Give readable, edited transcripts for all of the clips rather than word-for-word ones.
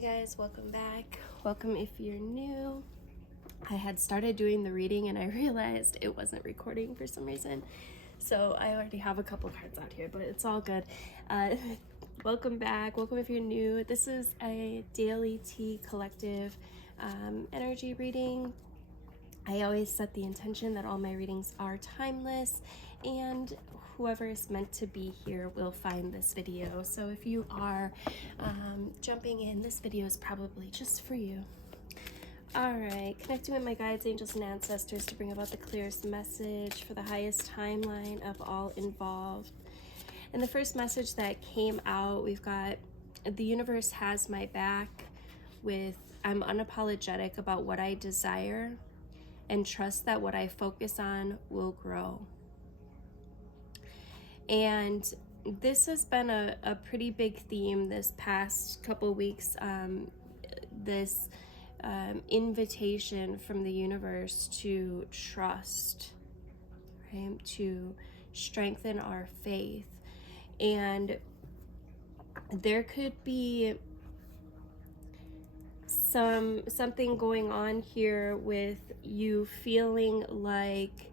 Hey guys, welcome back. Welcome if you're new. I had started doing the reading and I realized it wasn't recording for some reason. So I already have a couple cards out here, but it's all good. Welcome back. Welcome if you're new. This is a daily tea collective energy reading. I always set the intention that all my readings are timeless and whoever is meant to be here will find this video. So if you are jumping in, this video is probably just for you. All right, connecting with my guides, angels, and ancestors to bring about the clearest message for the highest timeline of all involved. And the first message that came out, we've got the universe has my back with I'm unapologetic about what I desire and trust that what I focus on will grow. And this has been a pretty big theme this past couple weeks, this invitation from the universe to trust, right? To strengthen our faith. And there could be something going on here with you feeling like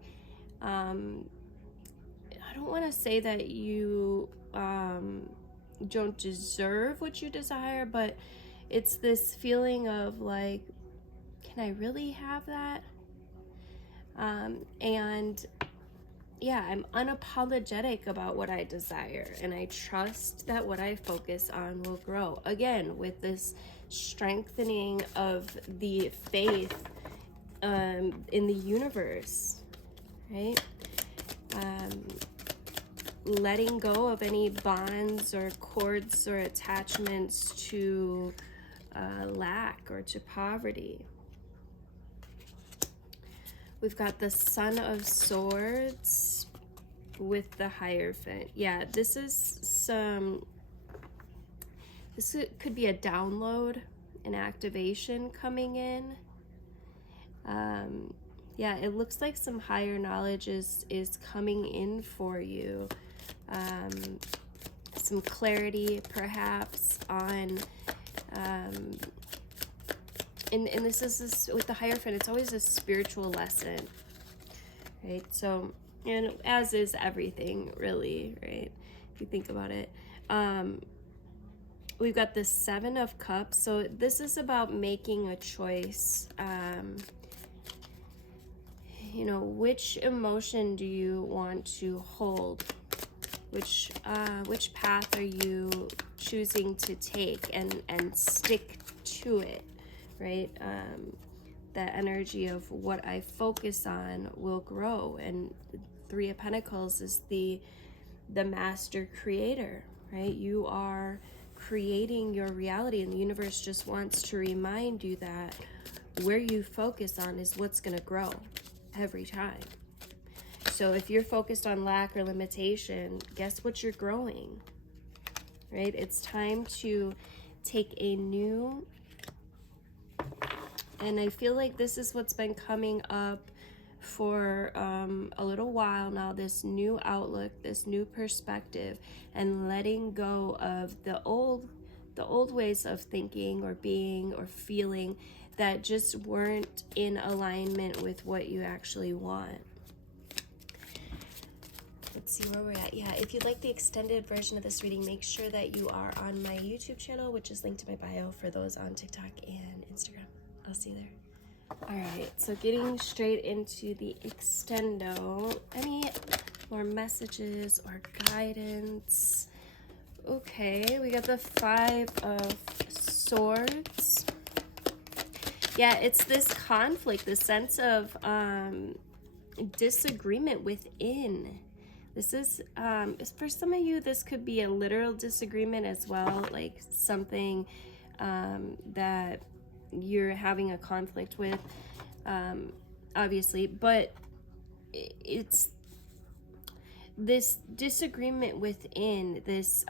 I don't want to say that you don't deserve what you desire, but it's this feeling of like, can I really have that? And yeah, I'm unapologetic about what I desire, and I trust that what I focus on will grow. Again, with this strengthening of the faith in the universe, right? Letting go of any bonds or cords or attachments to lack or to poverty. We've got the Son of Swords with the Hierophant. Yeah, this could be a download, an activation coming in. Yeah, it looks like some higher knowledge is coming in for you. Some clarity perhaps on and this is with the Hierophant, it's always a spiritual lesson, right? So, and as is everything really, right, if you think about it. We've got the Seven of Cups, so this is about making a choice. You know, which emotion do you want to hold? Which path are you choosing to take and stick to it, right? That energy of what I focus on will grow. And Three of Pentacles is the master creator, right? You are creating your reality, and the universe just wants to remind you that where you focus on is what's going to grow every time. So if you're focused on lack or limitation, guess what you're growing, right? It's time to take a new, and I feel like this is what's been coming up for a little while now, this new outlook, this new perspective, and letting go of the old ways of thinking or being or feeling that just weren't in alignment with what you actually want. Let's see where we're at. Yeah, if you'd like the extended version of this reading, make sure that you are on my YouTube channel, which is linked to my bio for those on TikTok and Instagram. I'll see you there. All right, so getting straight into the extendo. Any more messages or guidance? Okay, we got the Five of Swords. Yeah, it's this conflict, this sense of disagreement within. This is, for some of you, this could be a literal disagreement as well, like something that you're having a conflict with, obviously, but it's this disagreement within, this,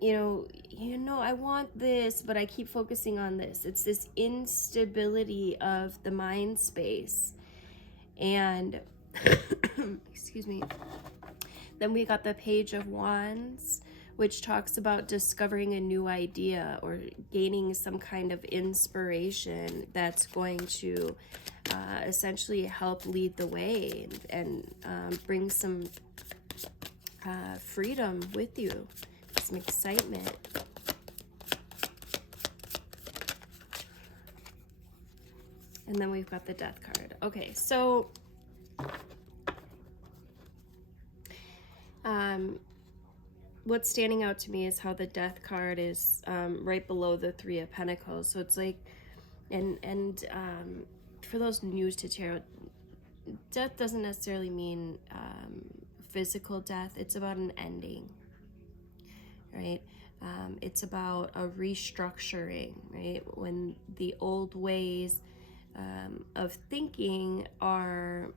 you know, I want this, but I keep focusing on this. It's this instability of the mind space. And excuse me. Then we got the Page of Wands which talks about discovering a new idea or gaining some kind of inspiration that's going to essentially help lead the way and bring some freedom with you, some excitement. And then we've got the Death card. Okay, so what's standing out to me is how the Death card is right below the Three of Pentacles. So it's like, and for those new to tarot, death doesn't necessarily mean physical death. It's about an ending, right? It's about a restructuring, right? When the old ways of thinking are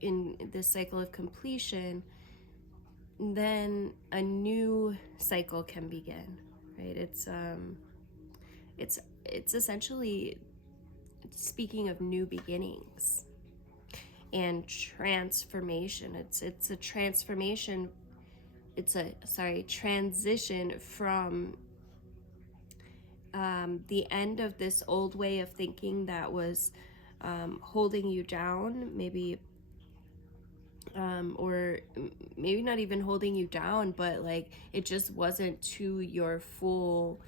in this cycle of completion, then a new cycle can begin, right? It's essentially speaking of new beginnings and transformation. It's a transformation. It's a transition from the end of this old way of thinking that was holding you down, maybe, or maybe not even holding you down, but like it just wasn't to your full,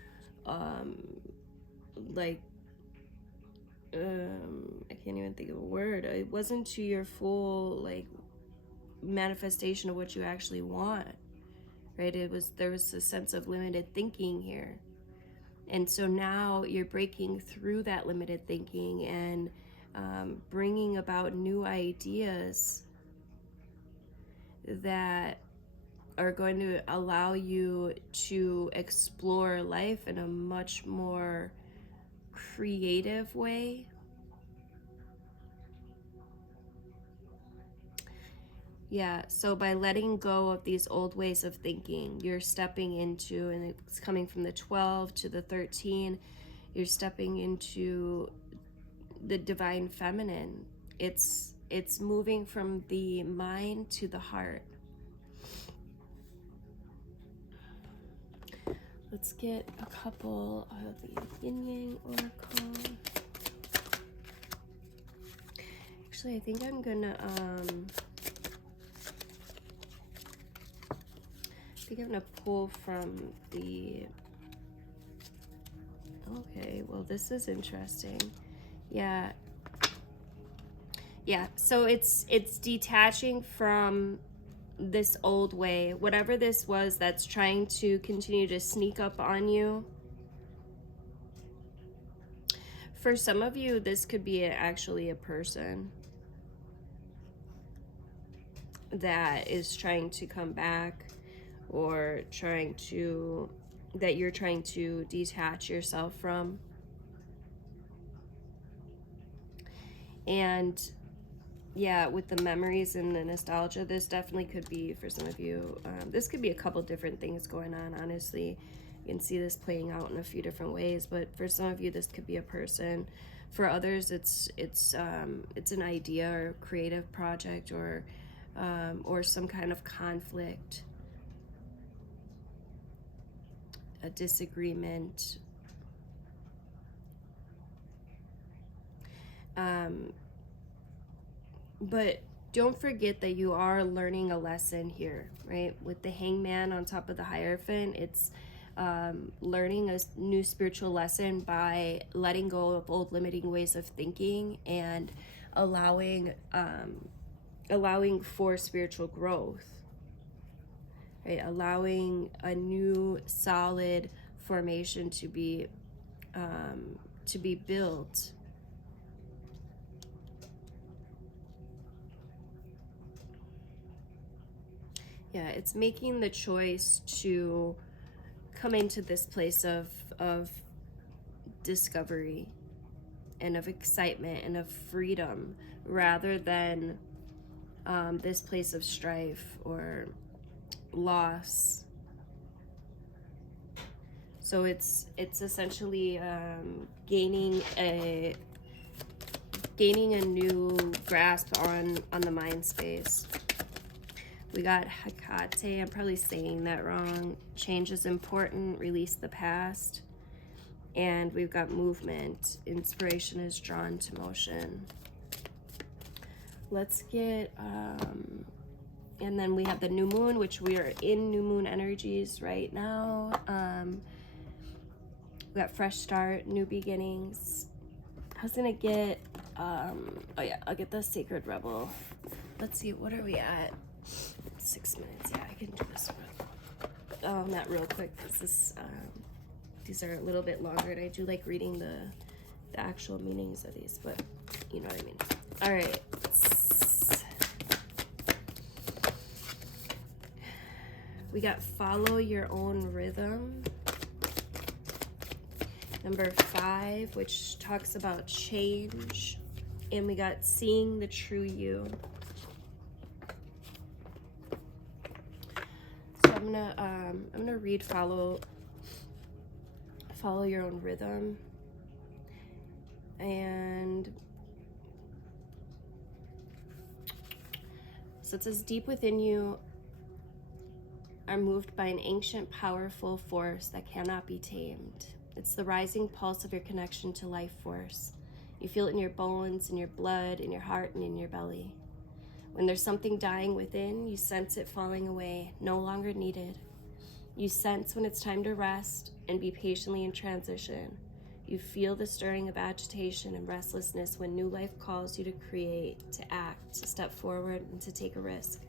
like, I can't even think of a word. It wasn't to your full like manifestation of what you actually want, right? There was a sense of limited thinking here. And so now you're breaking through that limited thinking and bringing about new ideas that are going to allow you to explore life in a much more creative way. Yeah, so by letting go of these old ways of thinking, you're stepping into, and it's coming from the 12 to the 13, you're stepping into the divine feminine. It's moving from the mind to the heart. Let's get a couple of the Yin Yang Oracle. Actually, I think I'm gonna pull from the, okay, well, this is interesting. Yeah, so it's detaching from this old way, whatever this was that's trying to continue to sneak up on you. For some of you, this could be actually a person that is trying to come back, or that you're trying to detach yourself from. And yeah, with the memories and the nostalgia, this definitely could be, for some of you, this could be a couple different things going on, honestly. You can see this playing out in a few different ways, but for some of you, this could be a person. For others, it's an idea or creative project, or some kind of conflict, a disagreement. But don't forget that you are learning a lesson here, right? With the Hangman on top of the Hierophant, it's learning a new spiritual lesson by letting go of old limiting ways of thinking and allowing for spiritual growth, right? Allowing a new solid formation to be built. Yeah, it's making the choice to come into this place of discovery and of excitement and of freedom, rather than this place of strife or loss. So it's essentially gaining a new grasp on the mind space. We got Hecate, I'm probably saying that wrong. Change is important, release the past. And we've got movement. Inspiration is drawn to motion. Let's get, and then we have the new moon, which we are in new moon energies right now. We got fresh start, new beginnings. I was gonna get, oh yeah, I'll get the Sacred Rebel. Let's see, what are we at? 6 minutes, yeah, I can do this one. Not real quick, because this, these are a little bit longer, and I do like reading the actual meanings of these, but you know what I mean. All right. We got follow your own rhythm. Number 5, which talks about change. And we got seeing the true you. So I'm gonna read follow your own rhythm. And so it says, deep within you are moved by an ancient, powerful force that cannot be tamed. It's the rising pulse of your connection to life force. You feel it in your bones, in your blood, in your heart, and in your belly. When there's something dying within, you sense it falling away, no longer needed. You sense when it's time to rest and be patiently in transition. You feel the stirring of agitation and restlessness when new life calls you to create, to act, to step forward, and to take a risk.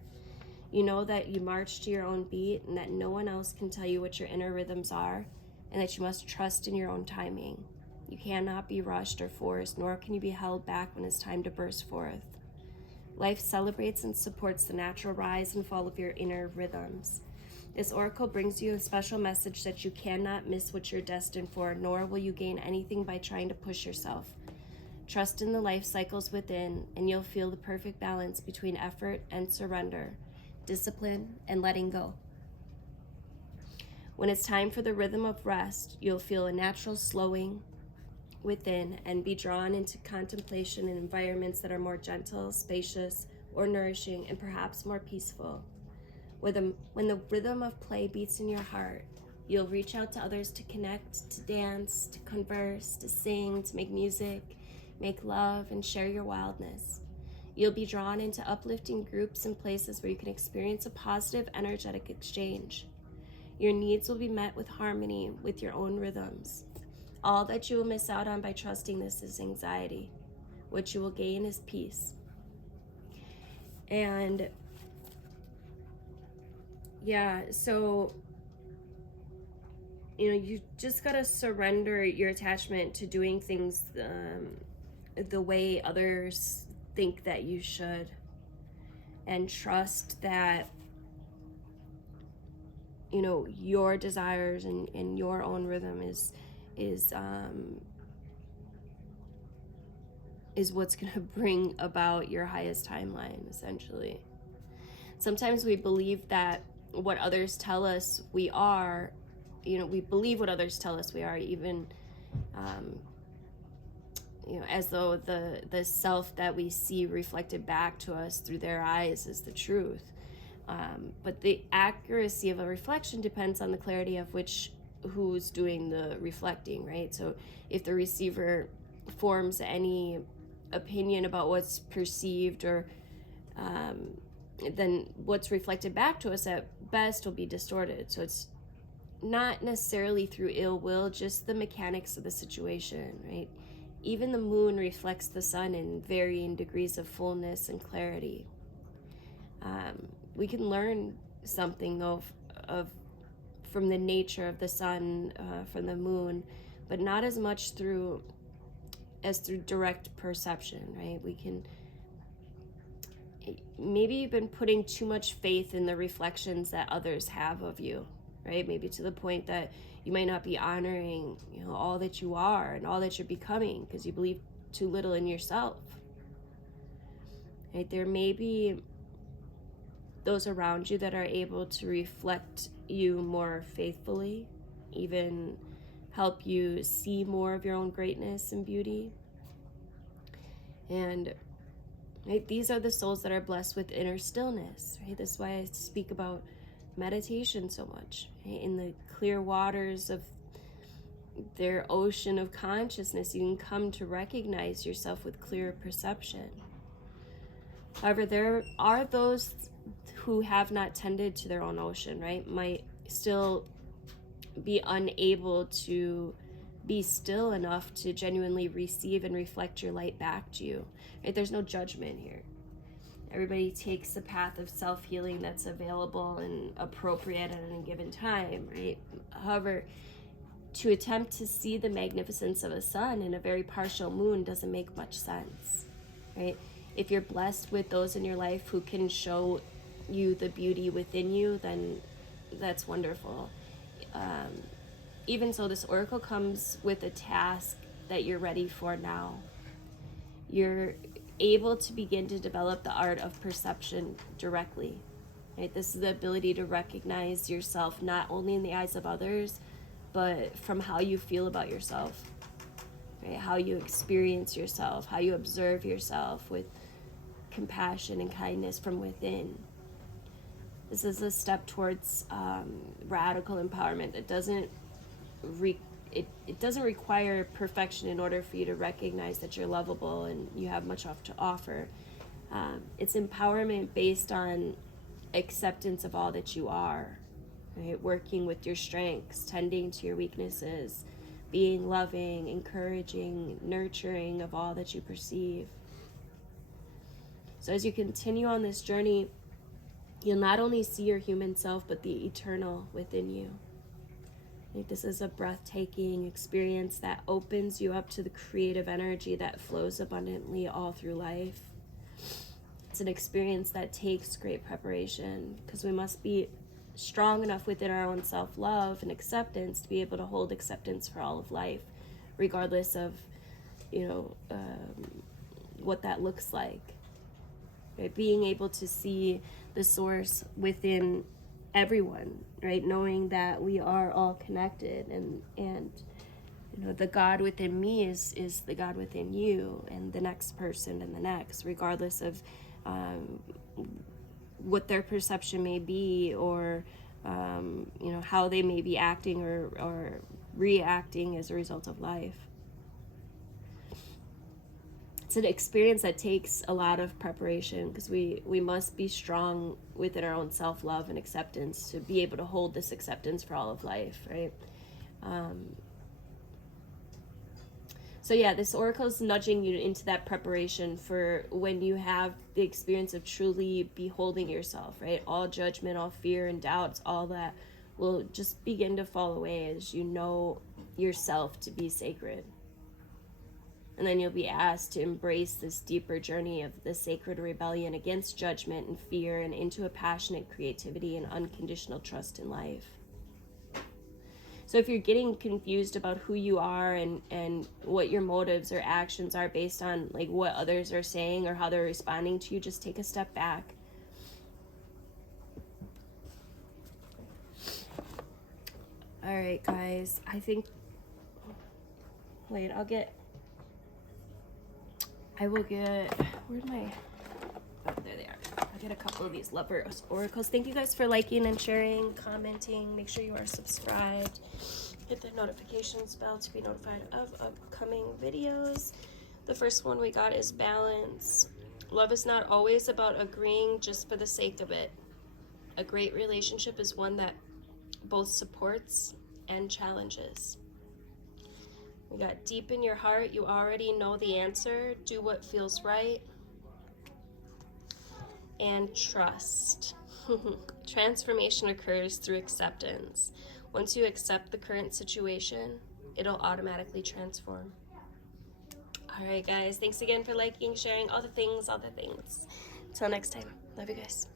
You know that you march to your own beat and that no one else can tell you what your inner rhythms are, and that you must trust in your own timing. You cannot be rushed or forced, nor can you be held back when it's time to burst forth. Life celebrates and supports the natural rise and fall of your inner rhythms. This oracle brings you a special message that you cannot miss what you're destined for, nor will you gain anything by trying to push yourself. Trust in the life cycles within, and you'll feel the perfect balance between effort and surrender, discipline and letting go. When it's time for the rhythm of rest, you'll feel a natural slowing within and be drawn into contemplation in environments that are more gentle, spacious, or nourishing, and perhaps more peaceful. When the rhythm of play beats in your heart, you'll reach out to others to connect, to dance, to converse, to sing, to make music, make love, and share your wildness. You'll be drawn into uplifting groups and places where you can experience a positive, energetic exchange. Your needs will be met with harmony with your own rhythms. All that you will miss out on by trusting this is anxiety. What you will gain is peace. And yeah, so, you know, you just gotta surrender your attachment to doing things the way others think that you should, and trust that, you know, your desires and your own rhythm is what's gonna bring about your highest timeline, essentially. Sometimes we believe that what others tell us we are, you know, we believe what others tell us we are, even, you know, as though the self that we see reflected back to us through their eyes is the truth. But the accuracy of a reflection depends on the clarity of who's doing the reflecting, right? So if the receiver forms any opinion about what's perceived, or then what's reflected back to us at best will be distorted. So it's not necessarily through ill will, just the mechanics of the situation, right? Even the moon reflects the sun in varying degrees of fullness and clarity. We can learn something though from the nature of the sun, from the moon, but not as much through direct perception, right? We can, maybe you've been putting too much faith in the reflections that others have of you, right? Maybe to the point that you might not be honoring, you know, all that you are and all that you're becoming because you believe too little in yourself, right? There may be those around you that are able to reflect you more faithfully, even help you see more of your own greatness and beauty. And right? These are the souls that are blessed with inner stillness, right? This is why I speak about meditation so much, right? In the clear waters of their ocean of consciousness, you can come to recognize yourself with clear perception. However, there are those who have not tended to their own ocean, right? Might still be unable to be still enough to genuinely receive and reflect your light back to you, right? There's no judgment here. Everybody takes the path of self-healing that's available and appropriate at any given time, right? However, to attempt to see the magnificence of a sun in a very partial moon doesn't make much sense, right? If you're blessed with those in your life who can show you the beauty within you, then that's wonderful. Even so, this oracle comes with a task that you're ready for now. You're able to begin to develop the art of perception directly, right? This is the ability to recognize yourself not only in the eyes of others, but from how you feel about yourself, right? How you experience yourself, how you observe yourself with compassion and kindness from within. This is a step towards radical empowerment. It doesn't require perfection in order for you to recognize that you're lovable and you have much to offer. It's empowerment based on acceptance of all that you are, right? Working with your strengths, tending to your weaknesses, being loving, encouraging, nurturing of all that you perceive. So as you continue on this journey, you'll not only see your human self, but the eternal within you. This is a breathtaking experience that opens you up to the creative energy that flows abundantly all through life. It's an experience that takes great preparation, because we must be strong enough within our own self-love and acceptance to be able to hold acceptance for all of life, regardless of, what that looks like. Right? Being able to see the source within everyone, right? Knowing that we are all connected, and the God within me is the God within you, and the next person and the next, regardless of what their perception may be, or how they may be acting or reacting as a result of life. It's an experience that takes a lot of preparation, because we must be strong within our own self-love and acceptance to be able to hold this acceptance for all of life, right? So yeah, this oracle is nudging you into that preparation for when you have the experience of truly beholding yourself, right? All judgment, all fear and doubts, all that will just begin to fall away as you know yourself to be sacred. And then you'll be asked to embrace this deeper journey of the sacred rebellion against judgment and fear, and into a passionate creativity and unconditional trust in life. So if you're getting confused about who you are and what your motives or actions are based on like what others are saying or how they're responding to you, just take a step back. All right, guys, where'd my, oh, there they are. I'll get a couple of these Lovers Oracles. Thank you guys for liking and sharing, commenting. Make sure you are subscribed. Hit the notifications bell to be notified of upcoming videos. The first one we got is balance. Love is not always about agreeing just for the sake of it. A great relationship is one that both supports and challenges. We got deep in your heart, you already know the answer. Do what feels right. And trust. Transformation occurs through acceptance. Once you accept the current situation, it'll automatically transform. All right, guys. Thanks again for liking, sharing, all the things. Until next time. Love you guys.